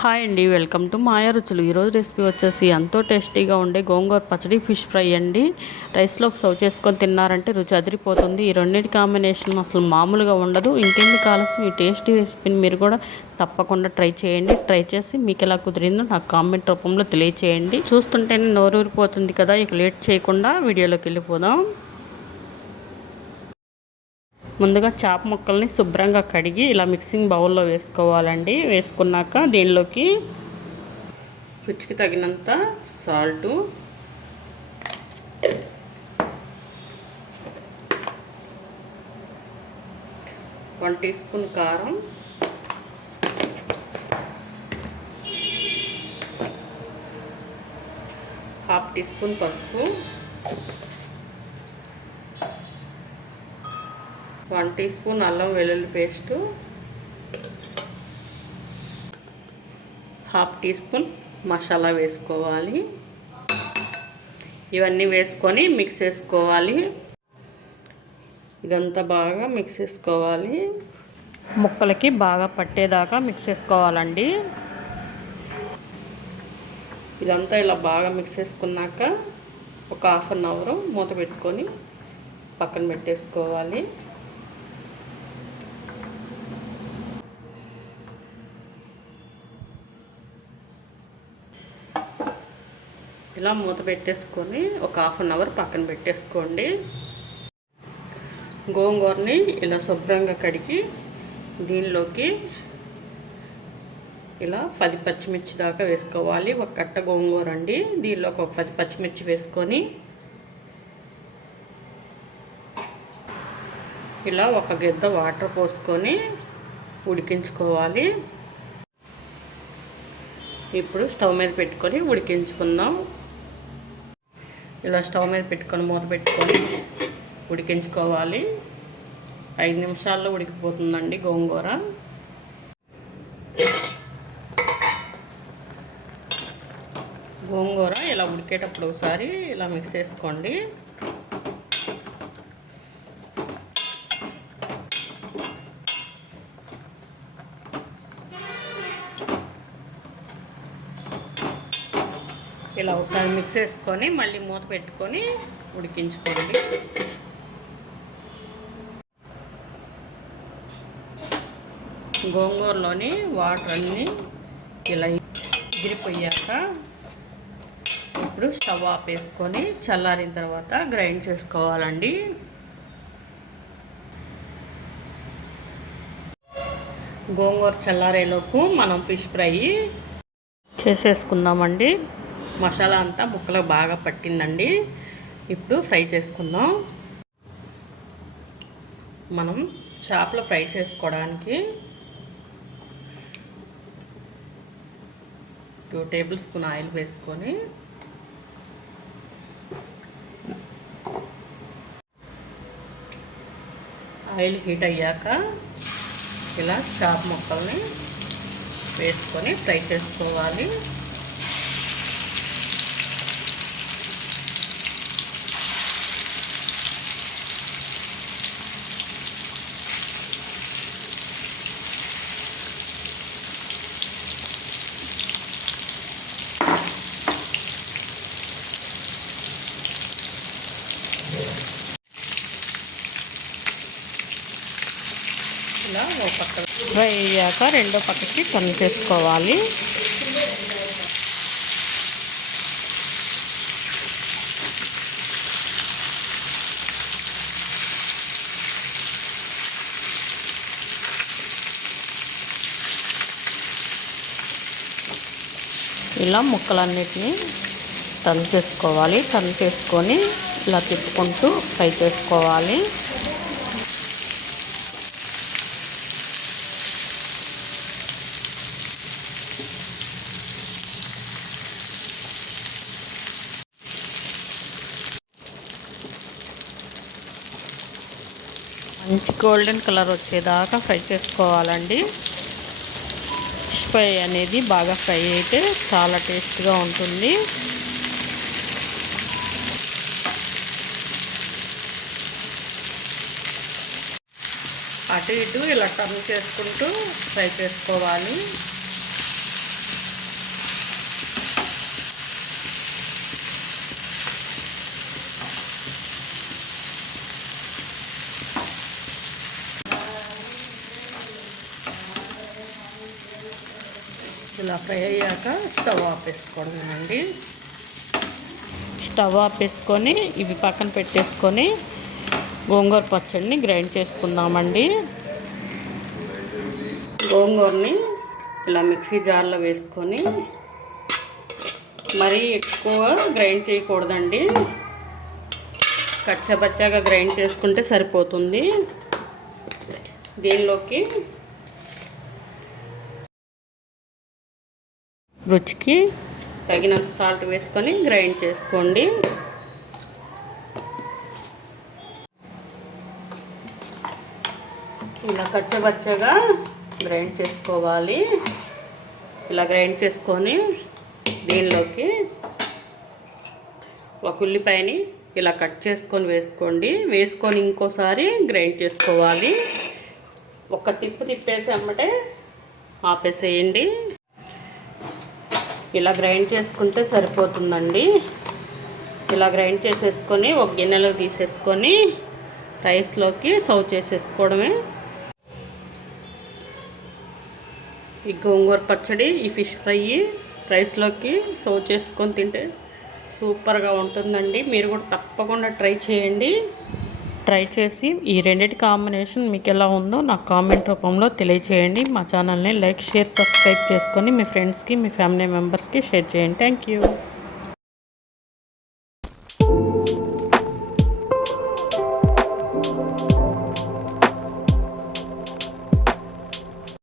Hi అండి welcome to మాయా రుచులు. ఈరోజు రెసిపీ వచ్చేసి ఎంతో టేస్టీగా ఉండే గోంగూర పచ్చడి ఫిష్ ఫ్రై అండి. రైస్లోకి సర్వ్ చేసుకొని తిన్నారంటే రుచి అదిరిపోతుంది. ఈ రెండింటి కాంబినేషన్ అసలు మామూలుగా ఉండదు. ఇంకెందుకు ఆలస్యం? ఈ టేస్టీ రెసిపీని మీరు కూడా తప్పకుండా ట్రై చేయండి. ట్రై చేసి మీకు ఎలా కుదిరిందో నాకు కామెంట్ రూపంలో తెలియచేయండి. చూస్తుంటేనే నోరూరిపోతుంది కదా ఇక లేట్ చేయకుండా వీడియోలోకి వెళ్ళిపోదాం. ముందుగా చేప ముక్కల్ని శుభ్రంగా కడిగి ఇలా మిక్సింగ్ బౌల్లో వేసుకోవాలండి. వేసుకున్నాక దీనిలోకి రుచికి తగినంత సాల్టు వన్ టీ స్పూన్ కారం హాఫ్ టీ స్పూన్ పసుపు వన్ టీ స్పూన్ అల్లం వెల్లుల్లి paste. Half teaspoon masala వేసుకోవాలి. ఇవన్నీ వేసుకొని మిక్స్ చేసుకోవాలి. ఇదంతా బాగా మిక్స్ చేసుకోవాలి. ముక్కలకి బాగా పట్టేదాకా మిక్స్ చేసుకోవాలండి. ఇదంతా ఇలా బాగా మిక్స్ చేసుకున్నాక ఒక హాఫ్ అన్ అవర్ మూత పెట్టుకొని పక్కన పెట్టేసుకోవాలి. ఇలా మూత పెట్టేసుకొని ఒక హాఫ్ అన్ అవర్ పక్కన పెట్టేసుకోండి. గోంగూరని ఇలా శుభ్రంగా కడిగి దీనిలోకి ఇలా పది పచ్చిమిర్చి దాకా వేసుకోవాలి. ఒక కట్ట గోంగూర అండి. దీనిలోకి ఒక పది పచ్చిమిర్చి వేసుకొని ఇలా ఒక గిద్ద వాటర్ పోసుకొని ఉడికించుకోవాలి. ఇప్పుడు స్టవ్ మీద పెట్టుకొని ఉడికించుకుందాం. ఇలా స్టవ్ మీద పెట్టుకొని మూత పెట్టుకొని ఉడికించుకోవాలి. ఐదు నిమిషాల్లో ఉడికిపోతుందండి గోంగూర. గోంగూర ఇలా ఉడికేటప్పుడు ఒకసారి ఇలా మిక్స్ చేసుకోండి. ఇలా ఒకసారి మిక్స్ చేసుకొని మళ్ళీ మూత పెట్టుకొని ఉడికించుకోండి. గోంగూరలోని వాటర్ అన్నీ ఇలా ఎగిరిపోయాక ఇప్పుడు స్టవ్ ఆపేసుకొని చల్లారిన తర్వాత గ్రైండ్ చేసుకోవాలండి. గోంగూర చల్లారేలోపు మనం ఫిష్ ఫ్రై చేసేసుకుందామండి. మసాలా అంతా ముక్కలో బాగా పట్టిందండి. ఇప్పుడు ఫ్రై చేసుకుందాం. మనం చేపలు ఫ్రై చేసుకోవడానికి టూ టేబుల్ స్పూన్ ఆయిల్ వేసుకొని ఆయిల్ హీట్ అయ్యాక ఇలా చేప ముక్కల్ని వేసుకొని ఫ్రై చేసుకోవాలి. ఇలా ఓ పక్క ఫ్రై అయ్యాక రెండో పక్కకి టర్న్ చేసుకోవాలి. ఇలా ముక్కలన్నిటినీ టర్న్ చేసుకోవాలి. టర్న్ చేసుకొని ఇలా తిప్పుకుంటూ ఫ్రై చేసుకోవాలి. మంచి గోల్డెన్ కలర్ వచ్చేదాకా ఫ్రై చేసుకోవాలండి. ఫిష్ ఫ్రై అనేది బాగా ఫ్రై అయితే చాలా టేస్ట్గా ఉంటుంది. అటు ఇటు ఇలా టర్న్ చేసుకుంటూ ఫ్రై చేసుకోవాలి. ఇలా ఫ్రై అయ్యాక స్టవ్ ఆపేసుకోవడమేనండి స్టవ్ ఆపేసుకొని ఇవి పక్కన పెట్టేసుకొని గోంగూర పచ్చడిని గ్రైండ్ చేసుకుందామండి. గోంగూరని ఇలా మిక్సీ జార్లో వేసుకొని మరీ ఎక్కువ గ్రైండ్ చేయకూడదండి. కచ్చబచ్చాగా గ్రైండ్ చేసుకుంటే సరిపోతుంది. దీనిలోకి రుచికి తగినంత సాల్ట్ వేసుకొని గ్రైండ్ చేసుకోండి. ఇలా కచ్చబచ్చగా గ్రైండ్ చేసుకోవాలి. ఇలా గ్రైండ్ చేసుకొని దీనిలోకి ఒక ఉల్లిపాయని ఇలా కట్ చేసుకొని వేసుకోండి. వేసుకొని ఇంకోసారి గ్రైండ్ చేసుకోవాలి. ఒక తిప్పు తిప్పేసి అమ్మటే ఆపేసేయండి. ఇలా గ్రైండ్ చేసుకుంటే సరిపోతుందండి. ఇలా గ్రైండ్ చేసేసుకొని ఒక గిన్నెలో తీసేసుకొని రైస్లోకి సర్వ్ చేసేసుకోవడమే. ఈ గోంగూర పచ్చడి ఈ ఫిష్ ఫ్రై రైస్లోకి సర్వ్ చేసుకొని తింటే సూపర్గా ఉంటుందండి. మీరు కూడా తప్పకుండా ట్రై చేయండి. ట్రై చేసి ఈ రెండింటి కాంబినేషన్ మీకు ఎలా ఉందో నాకు కామెంట్ రూపంలో తెలియచేయండి. మా ఛానల్ని లైక్ షేర్ సబ్స్క్రైబ్ చేసుకొని మీ ఫ్రెండ్స్కి మీ ఫ్యామిలీ మెంబర్స్కి షేర్ చేయండి. Thank you